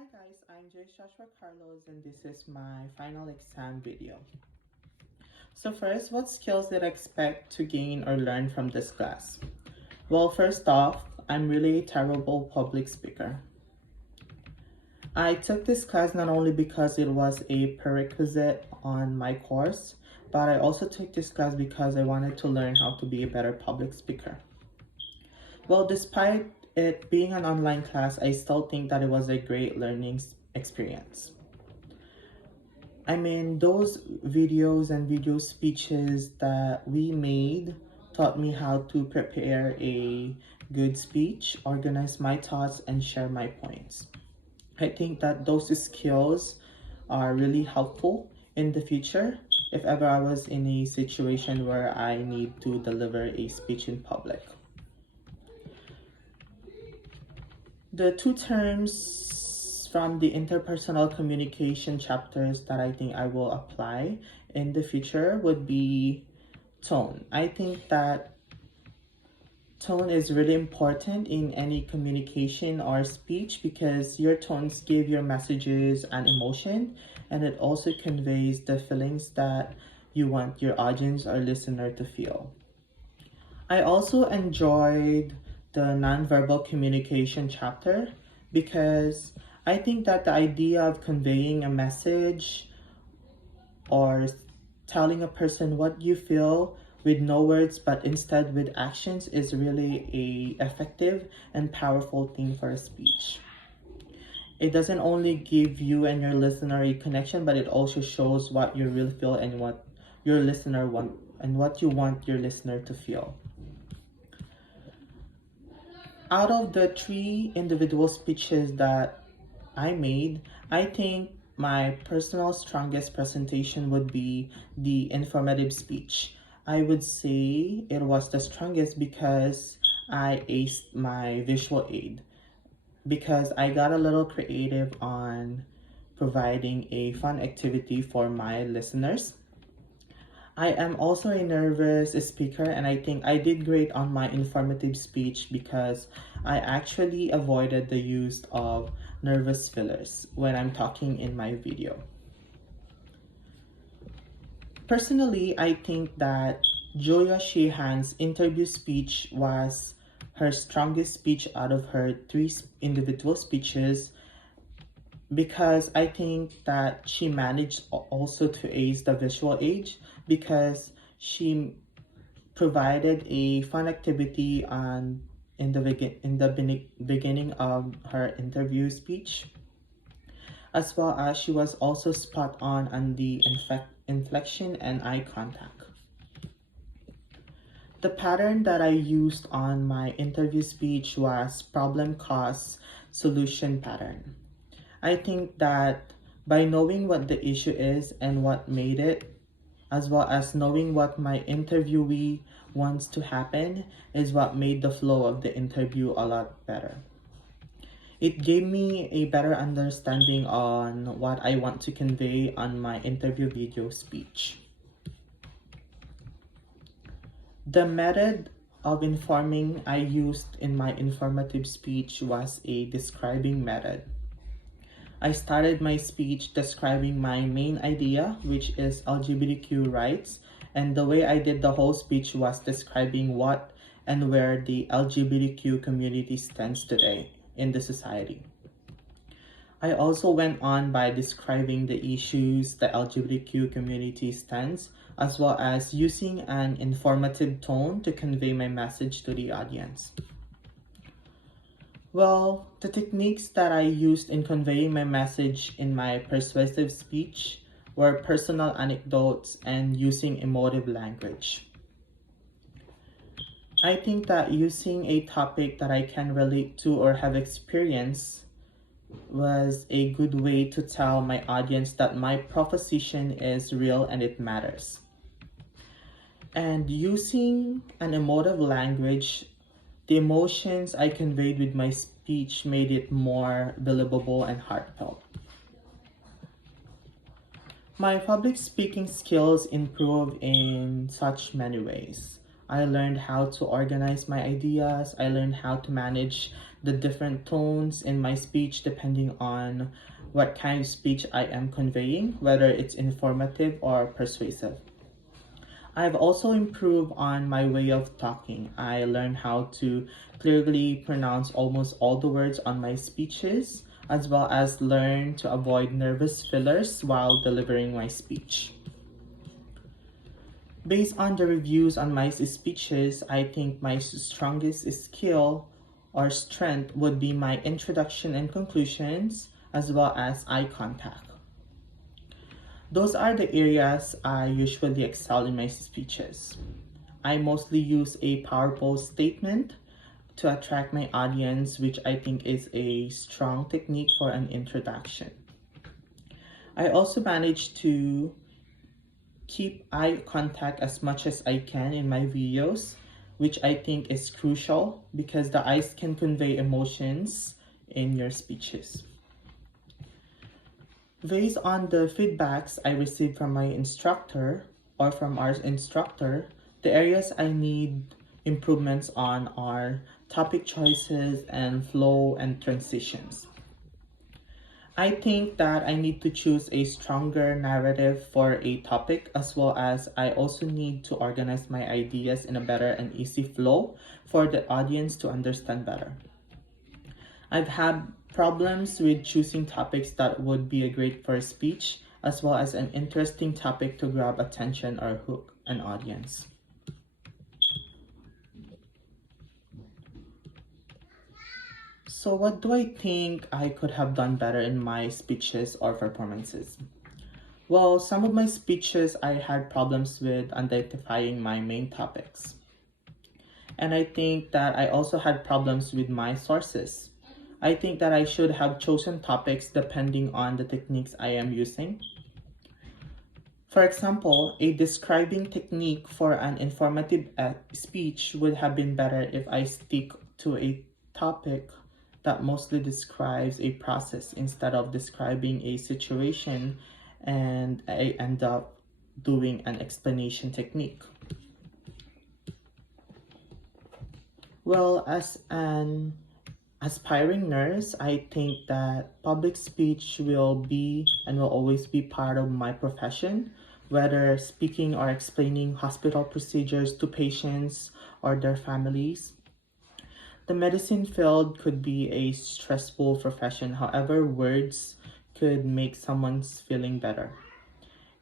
Hi guys, I'm Joyce Joshua Carlos and this is my final exam video. So first, what skills did I expect to gain or learn from this class? Well, first off, I'm really a terrible public speaker. I took this class not only because it was a prerequisite on my course, but I also took this class because I wanted to learn how to be a better public speaker. Well, despite it being an online class, I still think that it was a great learning experience. I mean, those videos and video speeches that we made taught me how to prepare a good speech, organize my thoughts, and share my points. I think that those skills are really helpful in the future if ever I was in a situation where I need to deliver a speech in public. The two terms from the interpersonal communication chapters that I think I will apply in the future would be tone. I think that tone is really important in any communication or speech because your tones give your messages an emotion, and it also conveys the feelings that you want your audience or listener to feel. I also enjoyed the nonverbal communication chapter because I think that the idea of conveying a message or telling a person what you feel with no words but instead with actions is really a effective and powerful thing for a speech. It doesn't only give you and your listener a connection, but it also shows what you really feel and what your listener want and what you want your listener to feel. Out of the three individual speeches that I made, I think my personal strongest presentation would be the informative speech. I would say it was the strongest because I aced my visual aid, because I got a little creative on providing a fun activity for my listeners. I am also a nervous speaker, and I think I did great on my informative speech because I actually avoided the use of nervous fillers when I'm talking in my video. Personally, I think that Julia Sheehan's interview speech was her strongest speech out of her three individual speeches because I think that she managed also to ace the visual aid because she provided a fun activity in the beginning of her interview speech, as well as she was also spot on the inflection and eye contact. The pattern that I used on my interview speech was problem cause solution pattern. I think that by knowing what the issue is and what made it, as well as knowing what my interviewee wants to happen, is what made the flow of the interview a lot better. It gave me a better understanding on what I want to convey on my interview video speech. The method of informing I used in my informative speech was a describing method. I started my speech describing my main idea, which is LGBTQ rights, and the way I did the whole speech was describing what and where the LGBTQ community stands today in the society. I also went on by describing the issues the LGBTQ community stands, as well as using an informative tone to convey my message to the audience. Well, the techniques that I used in conveying my message in my persuasive speech were personal anecdotes and using emotive language. I think that using a topic that I can relate to or have experienced was a good way to tell my audience that my proposition is real and it matters. And using an emotive language, the emotions I conveyed with my speech made it more believable and heartfelt. My public speaking skills improved in such many ways. I learned how to organize my ideas, I learned how to manage the different tones in my speech depending on what kind of speech I am conveying, whether it's informative or persuasive. I've also improved on my way of talking. I learned how to clearly pronounce almost all the words on my speeches, as well as learn to avoid nervous fillers while delivering my speech. Based on the reviews on my speeches, I think my strongest skill or strength would be my introduction and conclusions, as well as eye contact. Those are the areas I usually excel in my speeches. I mostly use a powerful statement to attract my audience, which I think is a strong technique for an introduction. I also manage to keep eye contact as much as I can in my videos, which I think is crucial because the eyes can convey emotions in your speeches. Based on the feedbacks I received from my instructor or from our instructor, the areas I need improvements on are topic choices and flow and transitions. I think that I need to choose a stronger narrative for a topic, as well as I also need to organize my ideas in a better and easy flow for the audience to understand better. I've had problems with choosing topics that would be a great first speech, as well as an interesting topic to grab attention or hook an audience. So what do I think I could have done better in my speeches or performances? Well, some of my speeches I had problems with identifying my main topics. And I think that I also had problems with my sources. I think that I should have chosen topics depending on the techniques I am using. For example, a describing technique for an informative speech would have been better if I stick to a topic that mostly describes a process instead of describing a situation, and I end up doing an explanation technique. Well, as an aspiring nurse, I think that public speech will be and will always be part of my profession, whether speaking or explaining hospital procedures to patients or their families. The medicine field could be a stressful profession, however, words could make someone's feeling better.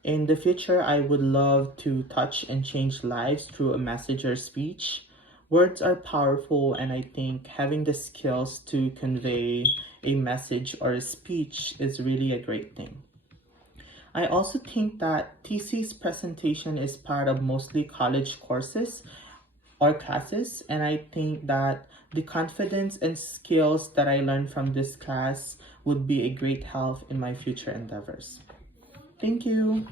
In the future, I would love to touch and change lives through a message or speech. Words are powerful, and I think having the skills to convey a message or a speech is really a great thing. I also think that thesis presentation is part of mostly college courses or classes, and I think that the confidence and skills that I learned from this class would be a great help in my future endeavors. Thank you.